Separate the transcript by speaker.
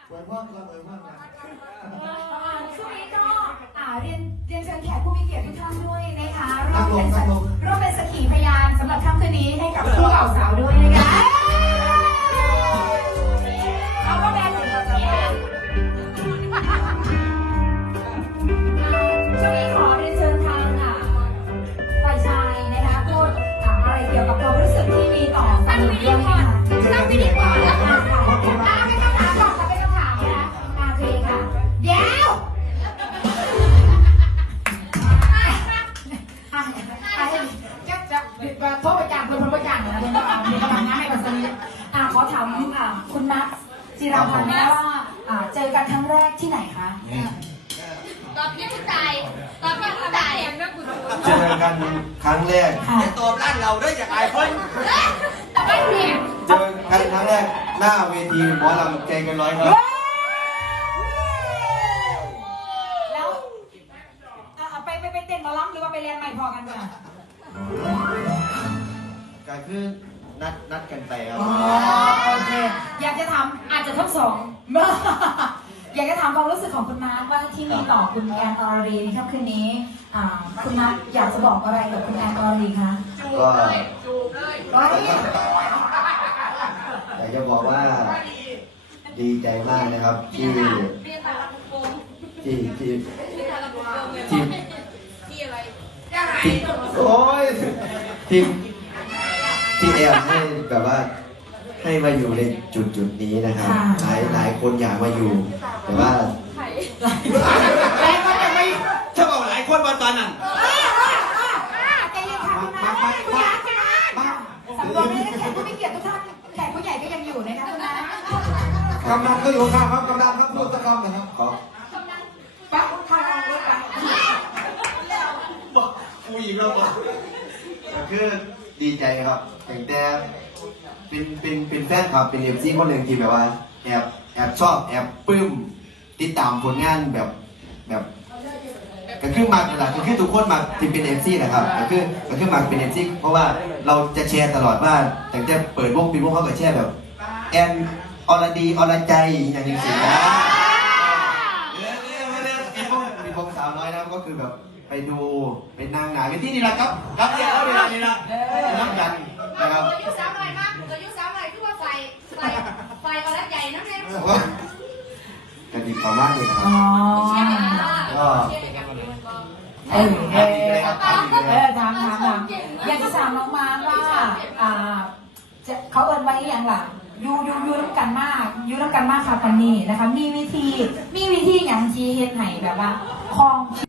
Speaker 1: สวยมากครับสวยมากนะ
Speaker 2: ช่วงนี้ก็เรียนเชิญแขกผู้มีเกียรติทุกท่านด้วยนะคะร่วมเป็นสักขีพยานสำหรับค่ำคืนนี้ให้กับคู่บ่าวสาวด้วยนะคะเอาก็แบนถึงแบบนี้ช่วงนี้ขอเรียนเชิญทางฝ่ายชายนะคะพูดอะไรเกี่ยวกับความรู้สึกที่มีต่อสามีด้วยค่ะตั้งวิดีโอก่อนเป็นคำถามก่อนเป็นคำถามนะคะคือค่ะเดี๋ยวจะโทษประจานคนประจานนะมีกำลังงานให้กับสนิทขอถามคุณนัทจิราพันธ์นะว่าเจอกันครั้งแรกที่ไหนคะ
Speaker 3: ตอบยังตายตอบยังตายยังนักบุญ
Speaker 4: เจอกันครั้งแรก
Speaker 1: จะตอบร้านเราด้วยจากไอ้คน
Speaker 3: แต่ไม่เพียง
Speaker 4: เจอกันครั้งแรกหน้าเวทีหมอลำใจเกันร้อยครับ
Speaker 2: แล้วไปเต้นมาล้ำหรือว่าไปเรียนใหม่พอกันจ้ะ
Speaker 4: ก็คือนัดกันไปครับ
Speaker 2: โอเคอยากจะถามอาจจะทั้งสองอยากจะถามความรู้สึกของคุณนัทว่าที่มีต่อคุณแอนอรดีในค่ำคืนนี้คุณนัทอยากจะบอกอะไรกับคุณแอนอรดีคะ
Speaker 4: ก็อยากจะบอกว่าดีใจมากนะครับที่โอ้ยที่แอบให้แบบว่าให้มาอยู่ในจุดนี้นะครับหลายคนอยากมาอยู่แต่ว่า
Speaker 1: ถ้าบอกหลายคนมาตอนนั้น
Speaker 2: ใจเย็นค่ะคุณนัทคุณนัทสำรวจไม่ได้แขกผู้มีเกียรติทุกท่านแขกผู้ใหญ่ก็ยังอยู่นะคะคุณนัท
Speaker 1: กำนันก็อยู่ข้างครับกำนันครับพูดสักคำนะครับ
Speaker 2: ปั๊บทางรถปั๊บ
Speaker 4: บอกคุยแล้วบอกคือดีใจครับแต่เป็นแฟนคลับเป็นเอฟซีคนหนึ่งที่แบบว่าแอบชอบแอบปลื้มติดตามผลงานแบบก็คือมาตลาดก็คือทุกคนมาที่เป็นเอฟซีนะครับก็คือมาเป็นเอฟซีเพราะว่าเราจะแชร์ตลอดว่าแต่จะเปิดวงปิดวงเขาก็แชร์แบบแอนอรดีอรใจอย่างนี้สินะมีวงสาวน้อยนะก็คือแบบไปดูเป็นนางหนาเป็นที่นี่แหละครับรับเรียนแล้วนี่ละรับกันนะครับ
Speaker 3: ตัวยุสาวหน่อยมากตัวยุสาวหน่อยคือว่าไฟก็แล้วใหญ่นะแม่
Speaker 4: กระดิ่งประมาณนี้นะครับก็
Speaker 2: ถามอยากจะถามน้องมาร์คว่าเขาเอิญไว้อย่างหลังยูน้ำกันมากค่ะปันนี้นะคะมีวิธีอย่างที่เฮ็ดให้แบบว่าคลอง